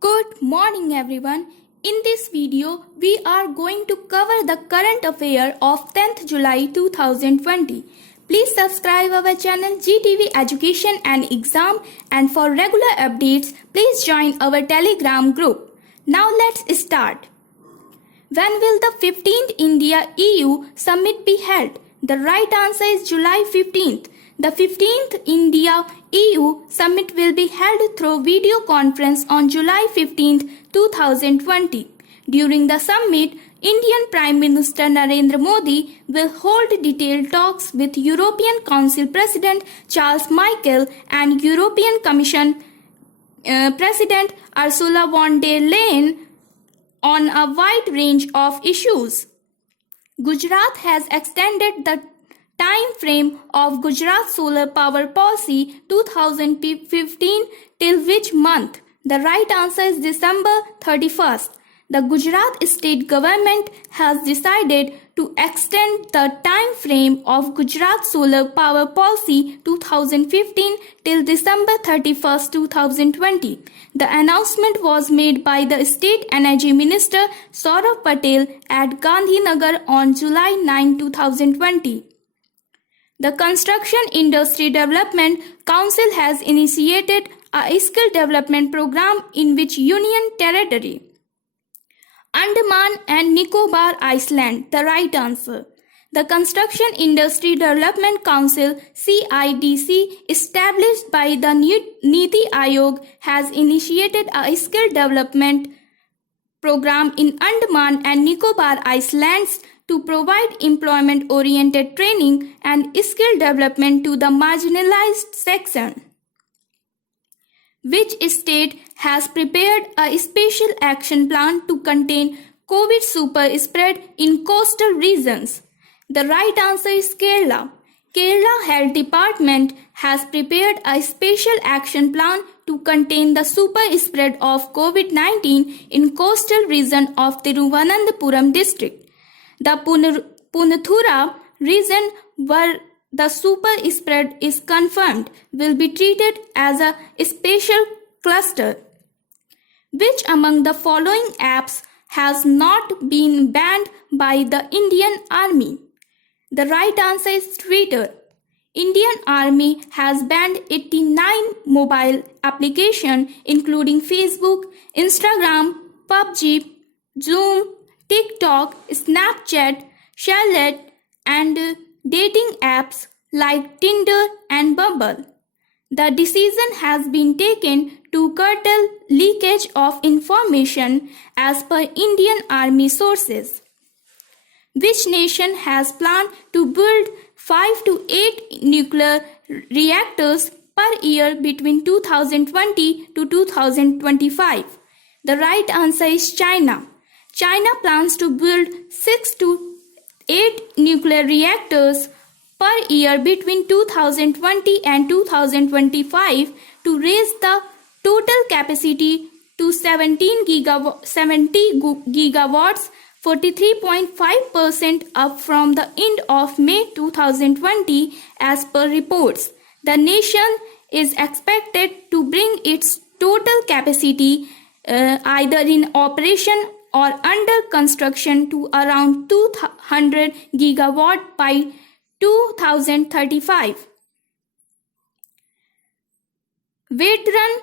Good morning everyone. In this video, we are going to cover the current affair of 10th July 2020. Please subscribe our channel GTV Education and Exam, and for regular updates, please join our Telegram group. Now let's start. When will the 15th India-EU Summit be held? The right answer is July 15th. The 15th India-EU Summit will be held through video conference on July 15th, 2020. During the summit, Indian Prime Minister Narendra Modi will hold detailed talks with European Council President Charles Michel and European Commission President Ursula von der Leyen on a wide range of issues. Gujarat has extended the time frame of Gujarat Solar Power Policy 2015 till which month? The right answer is December 31st. The Gujarat state government has decided to extend the time frame of Gujarat Solar Power Policy 2015 till December 31st, 2020. The announcement was made by the State Energy Minister Saurabh Patel at Gandhinagar on July 9, 2020. The Construction Industry Development Council has initiated a skill development program in which Union Territory Andaman and Nicobar Island. The right answer. The Construction Industry Development Council CIDC, established by the Niti Aayog, has initiated a skill development program in Andaman and Nicobar Islands to provide employment-oriented training and skill development to the marginalized section. Which state has prepared a special action plan to contain COVID super spread in coastal regions? The right answer is Kerala. Kerala Health Department has prepared a special action plan to contain the super spread of COVID-19 in coastal region of Thiruvananthapuram district. The Punathura region where the super spread is confirmed will be treated as a special cluster. Which among the following apps has not been banned by the Indian Army? The right answer is Twitter. Indian Army has banned 89 mobile applications including Facebook, Instagram, PUBG, Zoom, TikTok, Snapchat, Charlotte, and dating apps like Tinder and Bumble. The decision has been taken to curtail leakage of information as per Indian Army sources. Which nation has planned to build 5 to 8 nuclear reactors per year between 2020 to 2025? The right answer is China. China plans to build 6 to 8 nuclear reactors per year between 2020 and 2025 to raise the total capacity to 70 gigawatts, 43.5% up from the end of May 2020 as per reports. The nation is expected to bring its total capacity either in operation or under construction to around 200 gigawatt by 2035. Veteran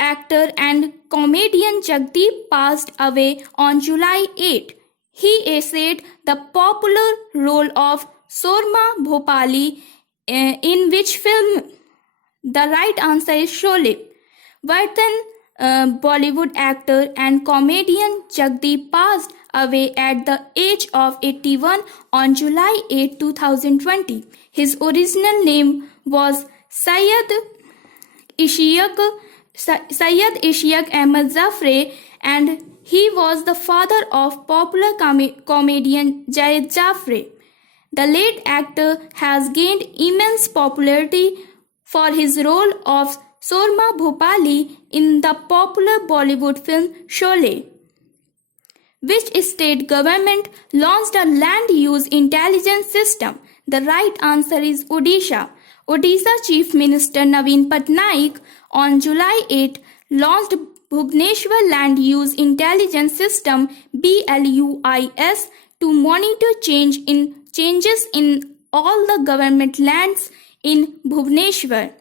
actor and comedian Jagdeep passed away on July 8. He essayed the popular role of Surma Bhopali in which film? The right answer is Sholay. Veteran Bollywood actor and comedian Jagdeep passed away at the age of 81 on July 8, 2020. His original name was Syed Ishaq Ahmed Jafre, and he was the father of popular comedian Jayed Jafre. The late actor has gained immense popularity for his role of Surma Bhopali in the popular Bollywood film Sholay. Which state government launched a land use intelligence system? The right answer is Odisha. Odisha Chief Minister Naveen Patnaik on July 8 launched Bhubaneswar Land Use Intelligence System BLUIS to monitor changes in all the government lands in Bhubaneswar.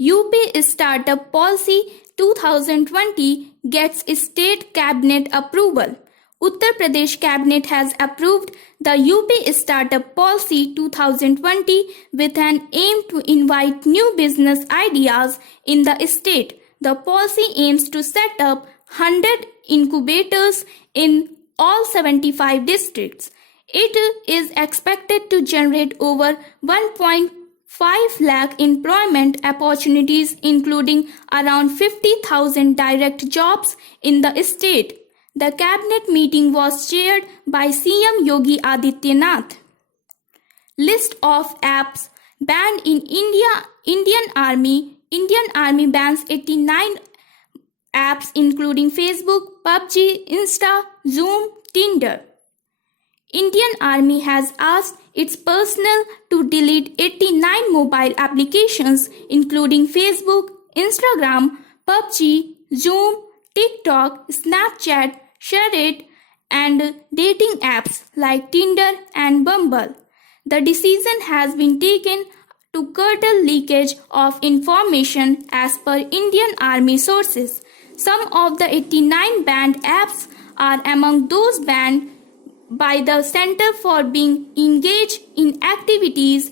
UP Startup Policy 2020 gets State Cabinet approval. Uttar Pradesh Cabinet has approved the UP Startup Policy 2020 with an aim to invite new business ideas in the state. The policy aims to set up 100 incubators in all 75 districts. It is expected to generate over 1.5 lakh employment opportunities, including around 50,000 direct jobs in the state. The cabinet meeting was chaired by CM Yogi Adityanath. List of apps banned in India. Indian Army bans 89 apps including Facebook, PUBG, Insta, Zoom, Tinder. Indian Army has asked its personnel to delete 89 mobile applications including Facebook, Instagram, PUBG, Zoom, TikTok, Snapchat, ShareIt, and dating apps like Tinder and Bumble. The decision has been taken to curtail leakage of information as per Indian Army sources. Some of the 89 banned apps are among those banned by the Center for being engaged in activities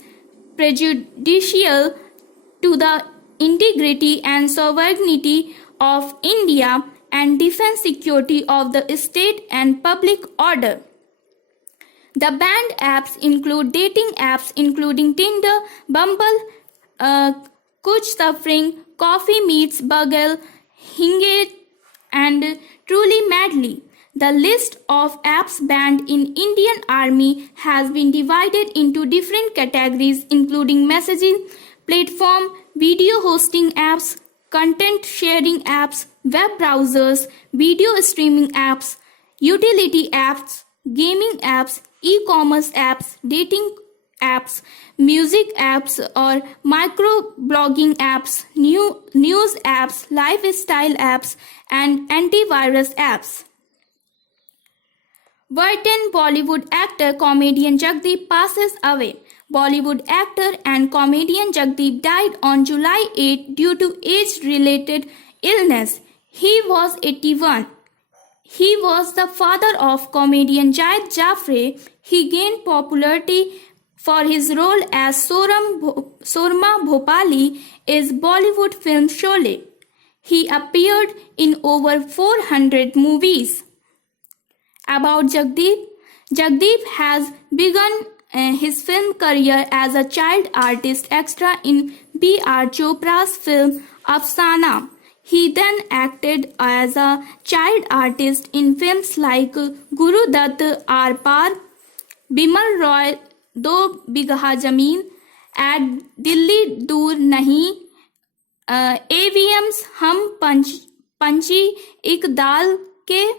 prejudicial to the integrity and sovereignty of India and defense security of the state and public order. The banned apps include dating apps including Tinder, Bumble, Couchsurfing, Coffee Meets Bagel, Hinge, and Truly Madly. The list of apps banned in Indian Army has been divided into different categories including messaging platform, video hosting apps, content sharing apps, web browsers, video streaming apps, utility apps, gaming apps, e-commerce apps, dating apps, music apps or micro-blogging apps, news apps, lifestyle apps, and antivirus apps. Veteran Bollywood actor comedian Jagdeep passes away. Bollywood actor and comedian Jagdeep died on July 8 due to age-related illness. He was 81. He was the father of comedian Jayed Jafre. He gained popularity for his role as Surma Bhopali in Bollywood film Sholay. He appeared in over 400 movies. About Jagdeep, Jagdeep has begun his film career as a child artist extra in B.R. Chopra's film Afsana. He then acted as a child artist in films like Guru Dutt Aar Paar, Bimal Roy Do Bigha Zameen, and Dilli Dur Nahi, AVM's Hum Panchi Ik Dal Ke,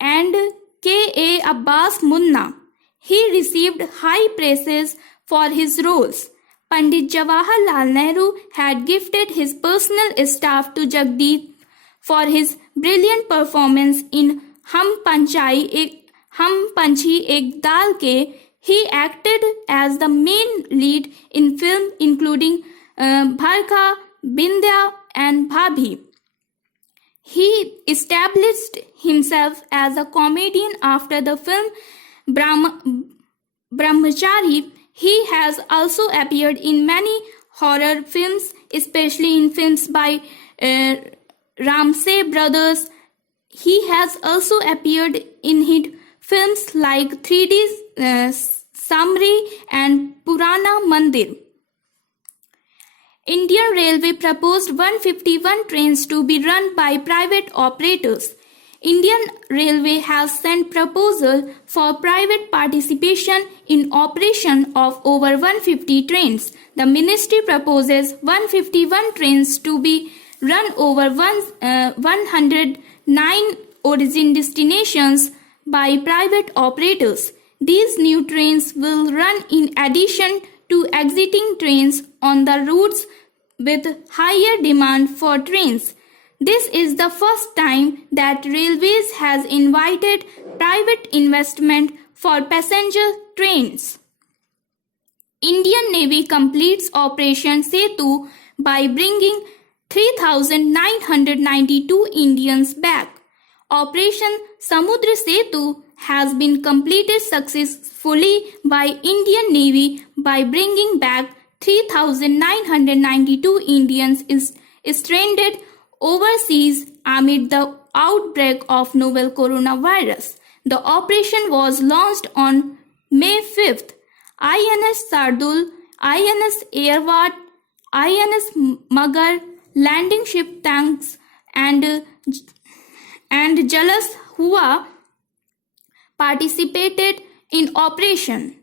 and K.A. Abbas Munna. He received high praises for his roles. Pandit Jawaharlal Nehru had gifted his personal staff to Jagdeep for his brilliant performance in Hum Panchi Ek Dal Ke. He acted as the main lead in film including Bharka, Bindya and Bhabhi. He established himself as a comedian after the film Brahmachari. He has also appeared in many horror films, especially in films by Ramsay Brothers. He has also appeared in hit films like 3D Samri and Purana Mandir. Indian Railway proposed 151 trains to be run by private operators. Indian Railway has sent proposal for private participation in operation of over 150 trains. The ministry proposes 151 trains to be run over 109 origin destinations by private operators. These new trains will run in addition to exiting trains on the routes with higher demand for trains. This is the first time that Railways has invited private investment for passenger trains. Indian Navy completes Operation Setu by bringing 3,992 Indians back. Operation Samudra Setu has been completed successfully by Indian Navy by bringing back 3,992 Indians stranded overseas amid the outbreak of novel coronavirus. The operation was launched on May 5th. INS Sardul, INS Airwat, INS Magar, landing ship tanks and Jalas Hua participated in operation.